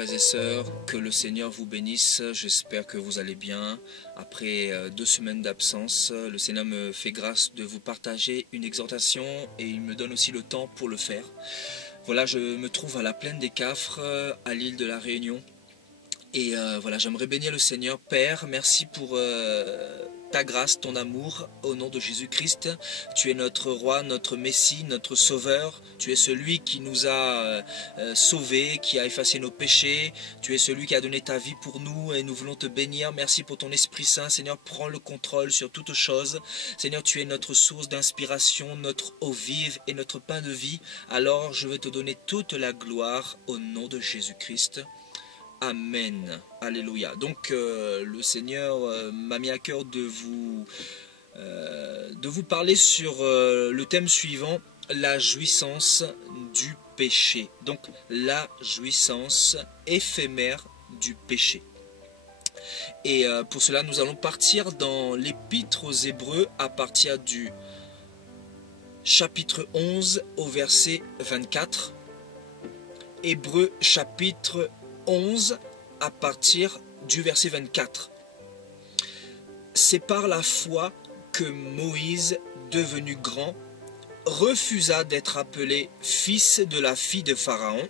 frères et sœurs, que le Seigneur vous bénisse. J'espère que vous allez bien. Après 2 semaines d'absence, le Seigneur me fait grâce de vous partager une exhortation et il me donne aussi le temps pour le faire. Voilà, je me trouve à la plaine des Cafres, à l'île de la Réunion. Et voilà, j'aimerais bénir le Seigneur. Père, merci pour ta grâce, ton amour, au nom de Jésus-Christ. Tu es notre roi, notre Messie, notre sauveur. Tu es celui qui nous a sauvés, qui a effacé nos péchés. Tu es celui qui a donné ta vie pour nous et nous voulons te bénir. Merci pour ton Esprit Saint. Seigneur, prends le contrôle sur toutes choses. Seigneur, tu es notre source d'inspiration, notre eau vive et notre pain de vie. Alors, je veux te donner toute la gloire au nom de Jésus-Christ. Amen. Alléluia. Donc le Seigneur m'a mis à cœur de vous parler sur le thème suivant, la jouissance du péché. Donc la jouissance éphémère du péché. Et pour cela, nous allons partir dans l'Épître aux Hébreux à partir du chapitre 11 au verset 24. Hébreux chapitre 11 à partir du verset 24. C'est par la foi que Moïse, devenu grand, refusa d'être appelé fils de la fille de Pharaon.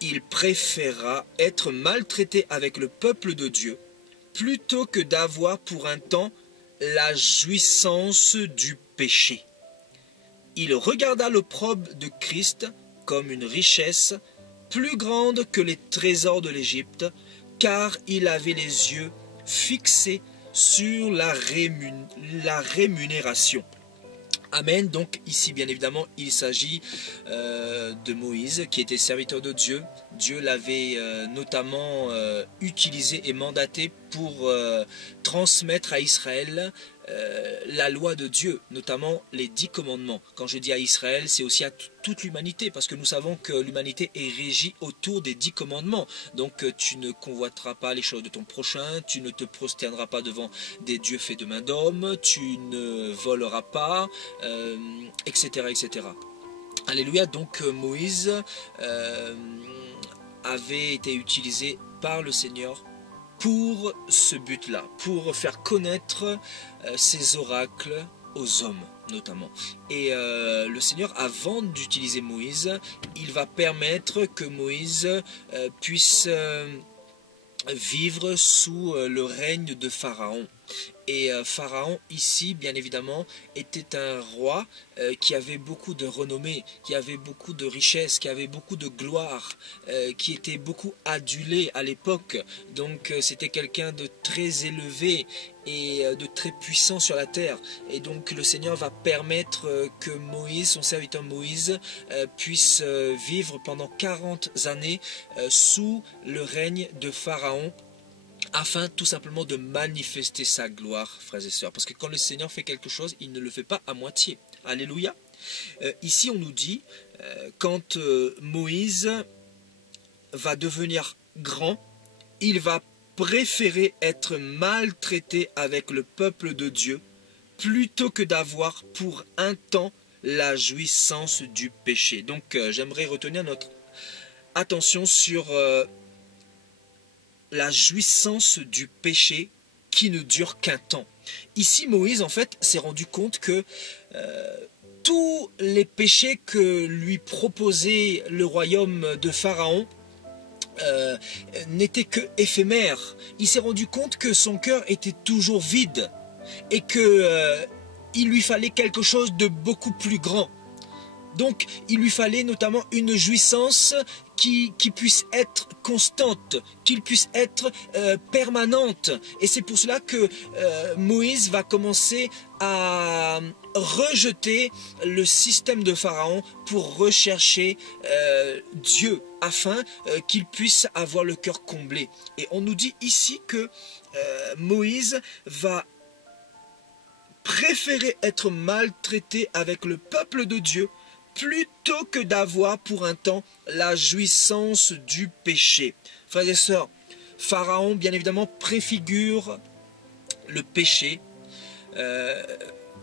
Il préféra être maltraité avec le peuple de Dieu plutôt que d'avoir pour un temps la jouissance du péché. Il regarda l'opprobre de Christ comme une richesse plus grande que les trésors de l'Égypte, car il avait les yeux fixés sur la rémunération. Amen. Donc ici, bien évidemment, il s'agit de Moïse, qui était serviteur de Dieu. Dieu l'avait notamment utilisé et mandaté pour transmettre à Israël la loi de Dieu, notamment les 10 commandements. Quand je dis à Israël, c'est aussi à toute l'humanité, parce que nous savons que l'humanité est régie autour des 10 commandements. Donc tu ne convoiteras pas les choses de ton prochain, tu ne te prosterneras pas devant des dieux faits de main d'homme, tu ne voleras pas, etc., etc. Alléluia. Donc Moïse avait été utilisé par le Seigneur pour ce but-là, pour faire connaître ses oracles aux hommes notamment. Et le Seigneur, avant d'utiliser Moïse, il va permettre que Moïse puisse vivre sous le règne de Pharaon. Et Pharaon, ici, bien évidemment, était un roi qui avait beaucoup de renommée, qui avait beaucoup de richesse, qui avait beaucoup de gloire, qui était beaucoup adulé à l'époque. Donc c'était quelqu'un de très élevé et de très puissant sur la terre. Et donc le Seigneur va permettre que Moïse, son serviteur Moïse, puisse vivre pendant 40 années sous le règne de Pharaon, afin tout simplement de manifester sa gloire, frères et sœurs. Parce que quand le Seigneur fait quelque chose, il ne le fait pas à moitié. Alléluia. Ici, on nous dit, quand Moïse va devenir grand, il va préférer être maltraité avec le peuple de Dieu, plutôt que d'avoir pour un temps la jouissance du péché. Donc, j'aimerais retenir notre attention sur la jouissance du péché qui ne dure qu'un temps. Ici, Moïse, en fait, s'est rendu compte que tous les péchés que lui proposait le royaume de Pharaon n'étaient que éphémères. Il s'est rendu compte que son cœur était toujours vide et que il lui fallait quelque chose de beaucoup plus grand. Donc, il lui fallait notamment une jouissance qui puisse être constante, qui puisse être permanente. Et c'est pour cela que Moïse va commencer à rejeter le système de Pharaon pour rechercher Dieu, afin qu'il puisse avoir le cœur comblé. Et on nous dit ici que Moïse va préférer être maltraité avec le peuple de Dieu plutôt que d'avoir pour un temps la jouissance du péché. Frères et sœurs, Pharaon, bien évidemment, préfigure le péché,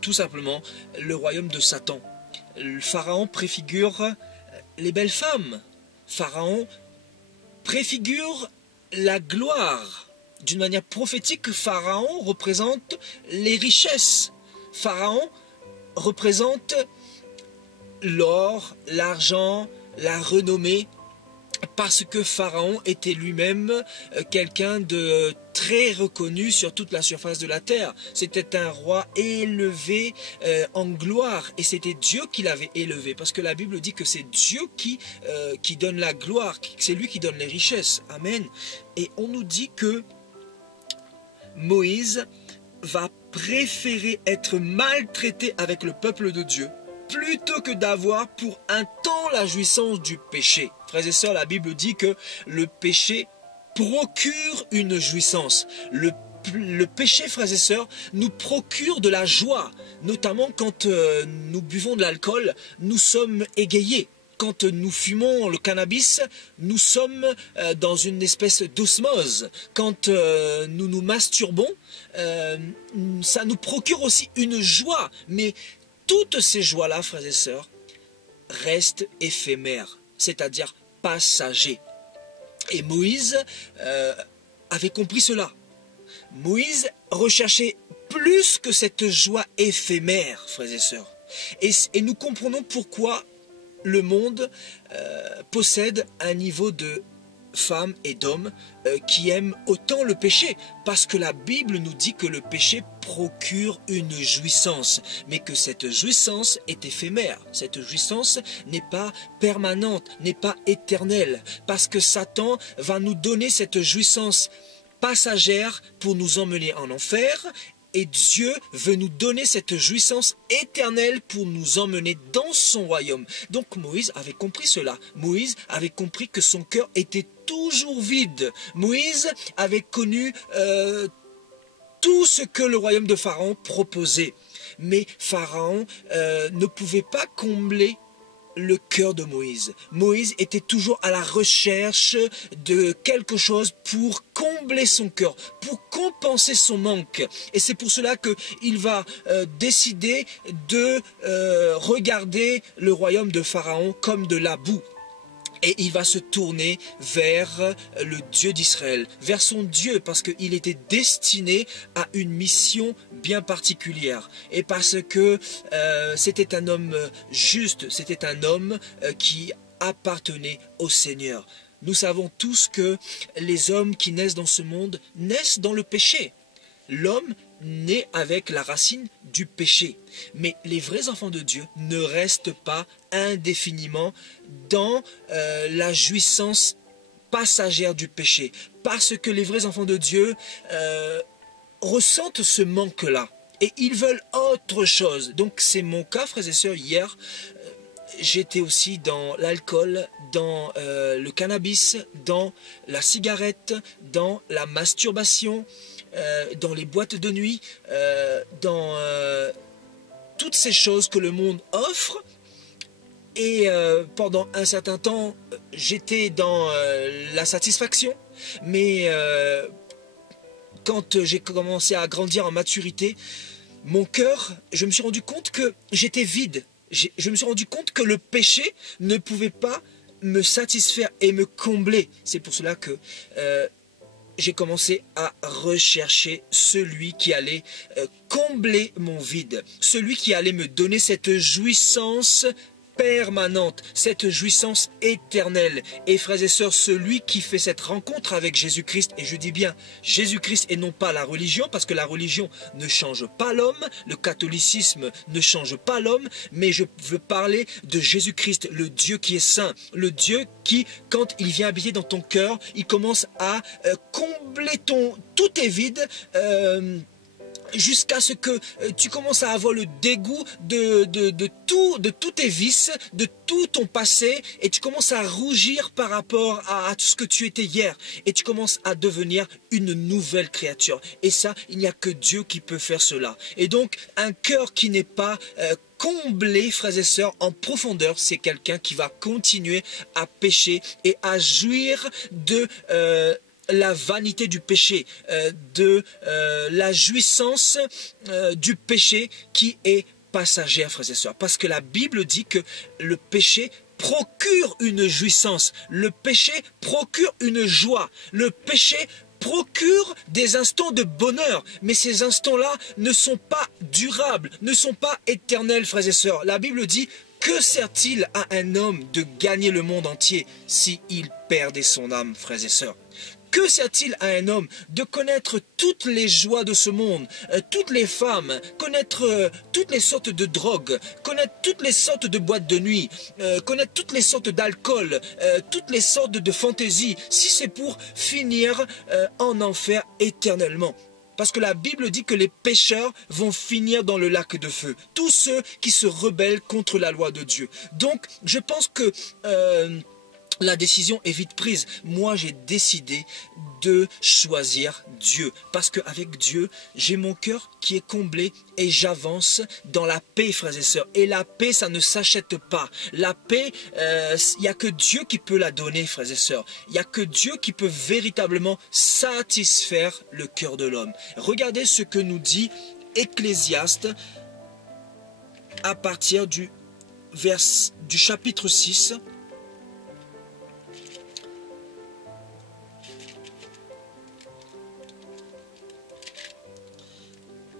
tout simplement le royaume de Satan. Le Pharaon préfigure les belles femmes. Pharaon préfigure la gloire. D'une manière prophétique, Pharaon représente les richesses. Pharaon représente l'or, l'argent, la renommée, parce que Pharaon était lui-même quelqu'un de très reconnu sur toute la surface de la terre. C'était un roi élevé en gloire, et c'était Dieu qui l'avait élevé, parce que la Bible dit que c'est Dieu qui donne la gloire, c'est lui qui donne les richesses. Amen. Et on nous dit que Moïse va préférer être maltraité avec le peuple de Dieu plutôt que d'avoir pour un temps la jouissance du péché. Frères et sœurs, la Bible dit que le péché procure une jouissance. Le péché, frères et sœurs, nous procure de la joie, notamment quand nous buvons de l'alcool, nous sommes égayés. Quand nous fumons le cannabis, nous sommes dans une espèce d'osmose. Quand nous nous masturbons, ça nous procure aussi une joie. Mais toutes ces joies-là, frères et sœurs, restent éphémères, c'est-à-dire passagers. Et Moïse avait compris cela. Moïse recherchait plus que cette joie éphémère, frères et sœurs. Et nous comprenons pourquoi le monde possède un niveau de femmes et d'hommes qui aiment autant le péché, parce que la Bible nous dit que le péché procure une jouissance, mais que cette jouissance est éphémère. Cette jouissance n'est pas permanente, n'est pas éternelle, parce que Satan va nous donner cette jouissance passagère pour nous emmener en enfer, et Dieu veut nous donner cette jouissance éternelle pour nous emmener dans son royaume. Donc Moïse avait compris cela. Moïse avait compris que son cœur était toujours vide. Moïse avait connu tout ce que le royaume de Pharaon proposait. Mais Pharaon ne pouvait pas combler le cœur de Moïse. Moïse était toujours à la recherche de quelque chose pour combler son cœur, pour compenser son manque. Et c'est pour cela qu'il va décider de regarder le royaume de Pharaon comme de la boue. Et il va se tourner vers le Dieu d'Israël, vers son Dieu, parce qu'il était destiné à une mission bien particulière. Et parce que c'était un homme juste, c'était un homme qui appartenait au Seigneur. Nous savons tous que les hommes qui naissent dans ce monde naissent dans le péché. L'homme naît avec la racine du péché. Mais les vrais enfants de Dieu ne restent pas indéfiniment dans la jouissance passagère du péché. Parce que les vrais enfants de Dieu ressentent ce manque-là. Et ils veulent autre chose. Donc c'est mon cas, frères et sœurs. Hier, j'étais aussi dans l'alcool, dans le cannabis, dans la cigarette, dans la masturbation, dans les boîtes de nuit, dans toutes ces choses que le monde offre. Et pendant un certain temps, j'étais dans la satisfaction. Mais quand j'ai commencé à grandir en maturité, mon cœur, je me suis rendu compte que j'étais vide. Je me suis rendu compte que le péché ne pouvait pas me satisfaire et me combler. C'est pour cela que j'ai commencé à rechercher celui qui allait combler mon vide, celui qui allait me donner cette jouissance permanente, cette jouissance éternelle. Et frères et sœurs, celui qui fait cette rencontre avec Jésus-Christ, et je dis bien Jésus-Christ et non pas la religion, parce que la religion ne change pas l'homme, le catholicisme ne change pas l'homme, mais je veux parler de Jésus-Christ, le Dieu qui est saint, le Dieu qui, quand il vient habiter dans ton cœur, il commence à combler tout est vide, jusqu'à ce que tu commences à avoir le dégoût de tous tes vices, de tout ton passé, et tu commences à rougir par rapport à tout ce que tu étais hier, et tu commences à devenir une nouvelle créature. Et ça, il n'y a que Dieu qui peut faire cela. Et donc, un cœur qui n'est pas comblé, frères et sœurs, en profondeur, c'est quelqu'un qui va continuer à pécher et à jouir de la vanité du péché, de la jouissance du péché qui est passagère, frères et sœurs. Parce que la Bible dit que le péché procure une jouissance. Le péché procure une joie. Le péché procure des instants de bonheur. Mais ces instants-là ne sont pas durables, ne sont pas éternels, frères et sœurs. La Bible dit, que sert-il à un homme de gagner le monde entier s'il perdait son âme, frères et sœurs? Que sert-il à un homme de connaître toutes les joies de ce monde, toutes les femmes, connaître toutes les sortes de drogues, connaître toutes les sortes de boîtes de nuit, connaître toutes les sortes d'alcool, toutes les sortes de fantaisies, si c'est pour finir en enfer éternellement? Parce que la Bible dit que les pécheurs vont finir dans le lac de feu. Tous ceux qui se rebellent contre la loi de Dieu. Donc, je pense que la décision est vite prise. Moi, j'ai décidé de choisir Dieu. Parce qu'avec Dieu, j'ai mon cœur qui est comblé et j'avance dans la paix, frères et sœurs. Et la paix, ça ne s'achète pas. La paix, il n'y a que Dieu qui peut la donner, frères et sœurs. Il n'y a que Dieu qui peut véritablement satisfaire le cœur de l'homme. Regardez ce que nous dit Ecclésiaste à partir du chapitre 6.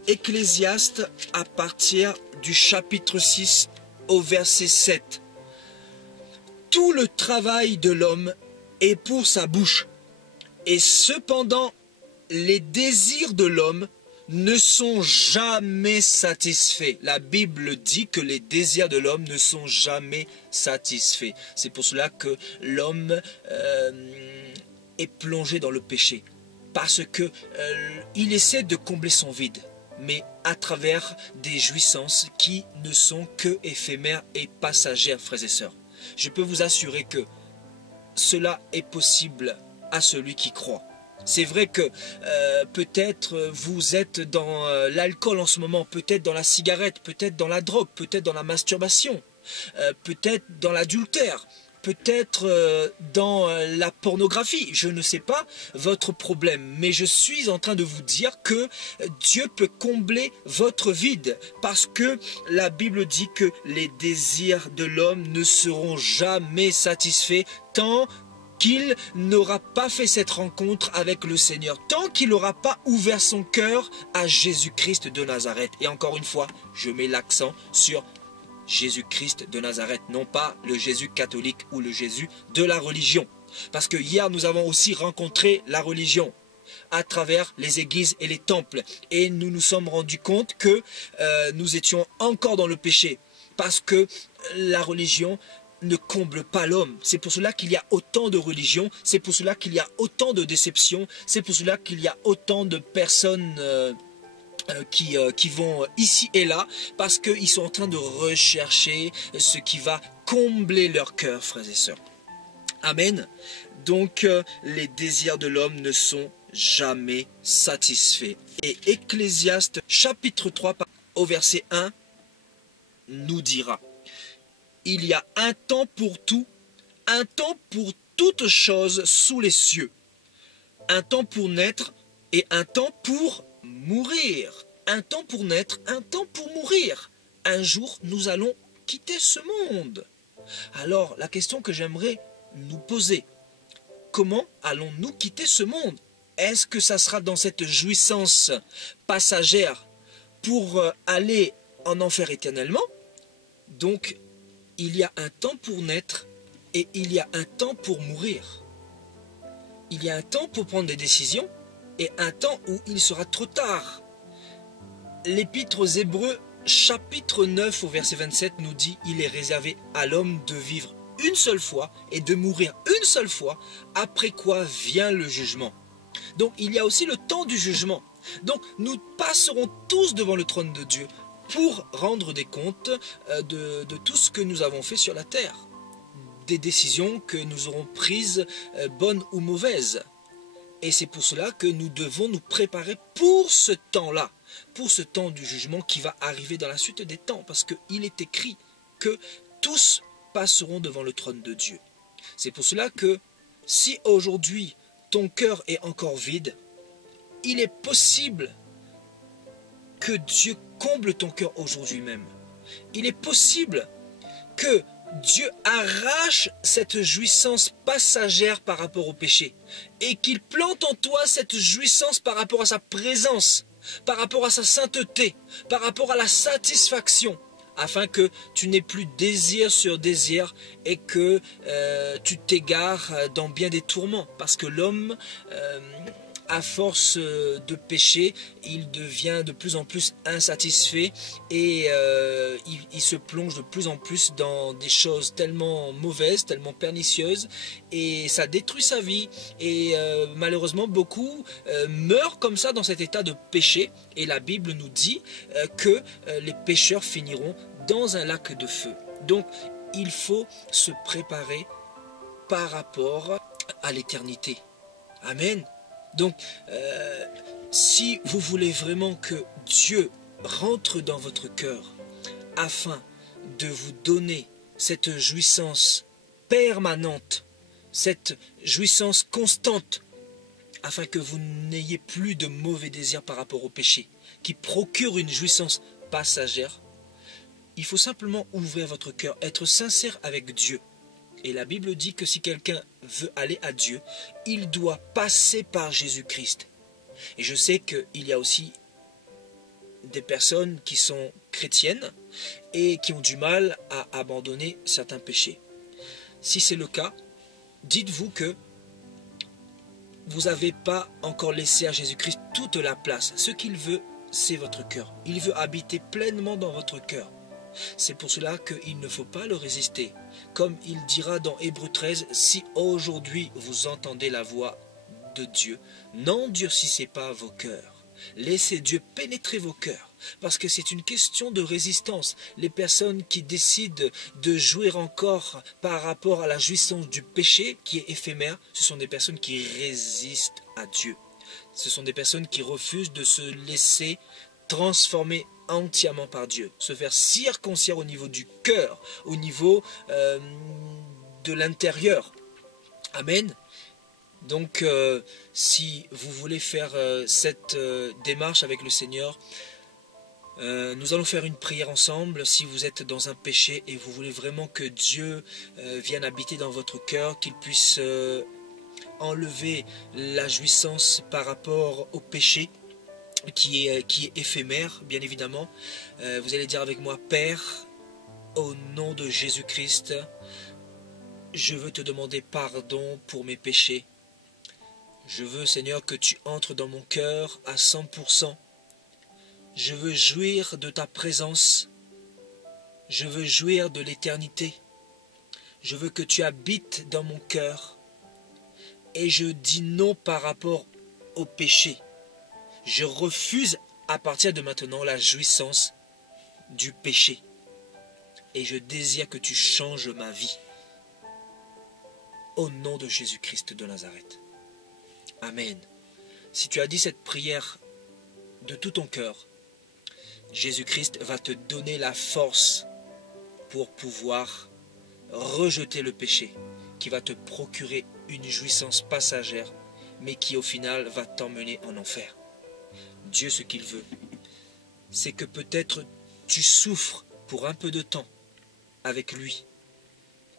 Ecclésiaste à partir du chapitre 6 au verset 7. Tout le travail de l'homme est pour sa bouche, et cependant les désirs de l'homme ne sont jamais satisfaits. La Bible dit que les désirs de l'homme ne sont jamais satisfaits. C'est pour cela que l'homme est plongé dans le péché, parce que il essaie de combler son vide, mais à travers des jouissances qui ne sont que éphémères et passagères, frères et sœurs. Je peux vous assurer que cela est possible à celui qui croit. C'est vrai que peut-être vous êtes dans l'alcool en ce moment, peut-être dans la cigarette, peut-être dans la drogue, peut-être dans la masturbation, peut-être dans l'adultère, peut-être dans la pornographie, je ne sais pas votre problème, mais je suis en train de vous dire que Dieu peut combler votre vide, parce que la Bible dit que les désirs de l'homme ne seront jamais satisfaits tant qu'il n'aura pas fait cette rencontre avec le Seigneur, tant qu'il n'aura pas ouvert son cœur à Jésus-Christ de Nazareth. Et encore une fois, je mets l'accent sur Jésus-Christ de Nazareth, non pas le Jésus catholique ou le Jésus de la religion. Parce que hier, nous avons aussi rencontré la religion à travers les églises et les temples. Et nous nous sommes rendus compte que nous étions encore dans le péché. Parce que la religion ne comble pas l'homme. C'est pour cela qu'il y a autant de religions, c'est pour cela qu'il y a autant de déceptions, c'est pour cela qu'il y a autant de personnes qui vont ici et là, parce qu'ils sont en train de rechercher ce qui va combler leur cœur, frères et sœurs. Amen. Donc les désirs de l'homme ne sont jamais satisfaits. Et Ecclésiaste chapitre 3 au verset 1 nous dira: il y a un temps pour tout, un temps pour toute chose sous les cieux, un temps pour naître et un temps pour mourir. Un temps pour naître, un temps pour mourir. Un jour, nous allons quitter ce monde. Alors, la question que j'aimerais nous poser: comment allons-nous quitter ce monde? Est-ce que ça sera dans cette jouissance passagère pour aller en enfer éternellement? Donc, il y a un temps pour naître et il y a un temps pour mourir. Il y a un temps pour prendre des décisions et un temps où il sera trop tard. L'Épître aux Hébreux, chapitre 9 au verset 27 nous dit: il est réservé à l'homme de vivre une seule fois et de mourir une seule fois, après quoi vient le jugement. Donc il y a aussi le temps du jugement. Donc nous passerons tous devant le trône de Dieu pour rendre des comptes de tout ce que nous avons fait sur la terre, des décisions que nous aurons prises, bonnes ou mauvaises. Et c'est pour cela que nous devons nous préparer pour ce temps-là, pour ce temps du jugement qui va arriver dans la suite des temps, parce qu'il est écrit que tous passeront devant le trône de Dieu. C'est pour cela que si aujourd'hui ton cœur est encore vide, il est possible que Dieu comble ton cœur aujourd'hui même. Il est possible que Dieu arrache cette jouissance passagère par rapport au péché et qu'il plante en toi cette jouissance par rapport à sa présence, par rapport à sa sainteté, par rapport à la satisfaction, afin que tu n'aies plus désir sur désir et que tu t'égares dans bien des tourments. Parce que l'homme, à force de pécher, il devient de plus en plus insatisfait et il se plonge de plus en plus dans des choses tellement mauvaises, tellement pernicieuses, et ça détruit sa vie. Et malheureusement, beaucoup meurent comme ça dans cet état de péché, et la Bible nous dit que les pécheurs finiront dans un lac de feu. Donc, il faut se préparer par rapport à l'éternité. Amen. Donc, si vous voulez vraiment que Dieu rentre dans votre cœur afin de vous donner cette jouissance permanente, cette jouissance constante, afin que vous n'ayez plus de mauvais désirs par rapport au péché, qui procure une jouissance passagère, il faut simplement ouvrir votre cœur, être sincère avec Dieu. Et la Bible dit que si quelqu'un veut aller à Dieu, il doit passer par Jésus-Christ. Et je sais qu'il y a aussi des personnes qui sont chrétiennes et qui ont du mal à abandonner certains péchés. Si c'est le cas, dites-vous que vous n'avez pas encore laissé à Jésus-Christ toute la place. Ce qu'il veut, c'est votre cœur. Il veut habiter pleinement dans votre cœur. C'est pour cela qu'il ne faut pas le résister. Comme il dira dans Hébreux 13, si aujourd'hui vous entendez la voix de Dieu, n'endurcissez pas vos cœurs. Laissez Dieu pénétrer vos cœurs. Parce que c'est une question de résistance. Les personnes qui décident de jouir encore par rapport à la jouissance du péché qui est éphémère, ce sont des personnes qui résistent à Dieu. Ce sont des personnes qui refusent de se laisser transformer entièrement par Dieu, se faire circoncire au niveau du cœur, au niveau de l'intérieur. Amen. Donc si vous voulez faire cette démarche avec le Seigneur, nous allons faire une prière ensemble. Si vous êtes dans un péché et vous voulez vraiment que Dieu vienne habiter dans votre cœur, qu'il puisse enlever la jouissance par rapport au péché, qui est éphémère, bien évidemment. Vous allez dire avec moi: Père, au nom de Jésus-Christ, je veux te demander pardon pour mes péchés. Je veux, Seigneur, que tu entres dans mon cœur à 100%. Je veux jouir de ta présence. Je veux jouir de l'éternité. Je veux que tu habites dans mon cœur. Et je dis non par rapport au péché. Je refuse à partir de maintenant la jouissance du péché. Et je désire que tu changes ma vie. Au nom de Jésus-Christ de Nazareth. Amen. Si tu as dit cette prière de tout ton cœur, Jésus-Christ va te donner la force pour pouvoir rejeter le péché, qui va te procurer une jouissance passagère, mais qui au final va t'emmener en enfer. Dieu, ce qu'il veut, c'est que peut-être tu souffres pour un peu de temps avec lui,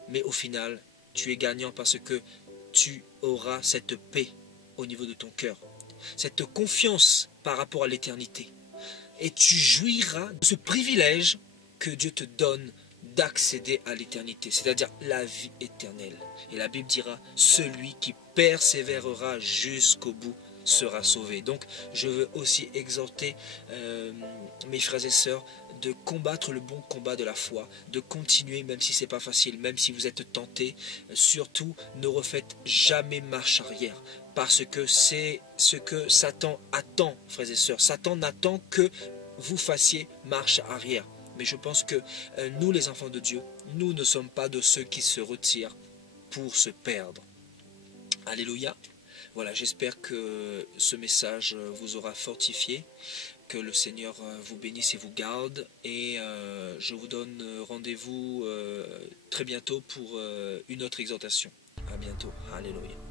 mais au final, tu es gagnant parce que tu auras cette paix au niveau de ton cœur, cette confiance par rapport à l'éternité, et tu jouiras de ce privilège que Dieu te donne d'accéder à l'éternité, c'est-à-dire la vie éternelle. Et la Bible dira, celui qui persévérera jusqu'au bout sera sauvé. Donc je veux aussi exhorter mes frères et sœurs de combattre le bon combat de la foi, de continuer même si c'est pas facile, même si vous êtes tentés. Surtout ne refaites jamais marche arrière, parce que c'est ce que Satan attend, frères et sœurs. Satan n'attend que vous fassiez marche arrière. Mais je pense que nous, les enfants de Dieu, nous ne sommes pas de ceux qui se retirent pour se perdre. Alléluia. Voilà, j'espère que ce message vous aura fortifié, que le Seigneur vous bénisse et vous garde. Et je vous donne rendez-vous très bientôt pour une autre exhortation. À bientôt. Alléluia.